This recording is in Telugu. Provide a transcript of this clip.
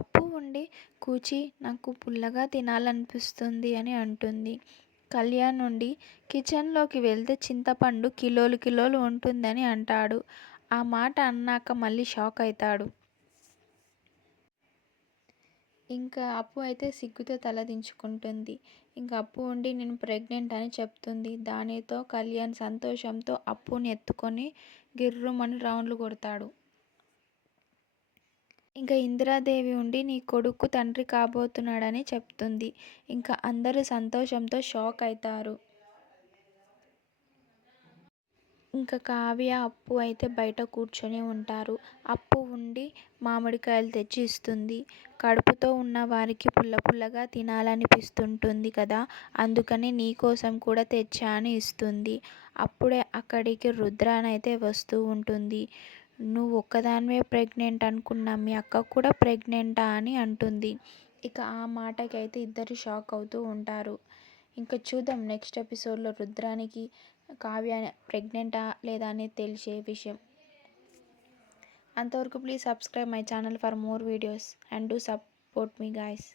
అప్పు ఉండి కూచి నాకు పుల్లగా తినాలనిపిస్తుంది అని అంటుంది. కళ్యాణ్ నుండి కిచెన్లోకి వెళ్తే చింతపండు కిలోలు కిలోలు ఉంటుందని అంటాడు. ఆ మాట అన్నాక మళ్ళీ షాక్ అవుతాడు. ఇంకా అప్పు అయితే సిగ్గుతో తలదించుకుంటుంది. ఇంకా అప్పు ఉండి నేను ప్రెగ్నెంట్ అని చెప్తుంది. దానితో కళ్యాణ్ సంతోషంతో అప్పుని ఎత్తుకొని గిర్రుమని రౌండ్లు కొడతాడు. ఇంకా ఇందిరాదేవి ఉండి నీ కొడుకు తండ్రి కాబోతున్నాడని చెప్తుంది. ఇంకా అందరూ సంతోషంతో షాక్ అవుతారు. ఇంకా కావ్య అప్పు అయితే బయట కూర్చొని ఉంటారు. అప్పు ఉండి మామిడికాయలు తెచ్చి ఇస్తుంది. కడుపుతో ఉన్న వారికి పుల్ల పుల్లగా తినాలనిపిస్తుంటుంది కదా, అందుకని నీకోసం కూడా తెచ్చా అని ఇస్తుంది. అప్పుడే అక్కడికి రుద్రానైతే వస్తూ ఉంటుంది. నువ్వు ఒక్కదానివే ప్రెగ్నెంట్ అనుకున్నా, మీ అక్క కూడా ప్రెగ్నెంటా అని అంటుంది. ఇక ఆ మాటకి అయితే ఇద్దరు షాక్ అవుతూ ఉంటారు. ఇంకా చూద్దాం నెక్స్ట్ ఎపిసోడ్లో రుద్రానికి కావ్య ప్రెగ్నెంటా లేదా అనేది తెలిసే విషయం. అంతవరకు please subscribe my channel for more videos and do support me guys.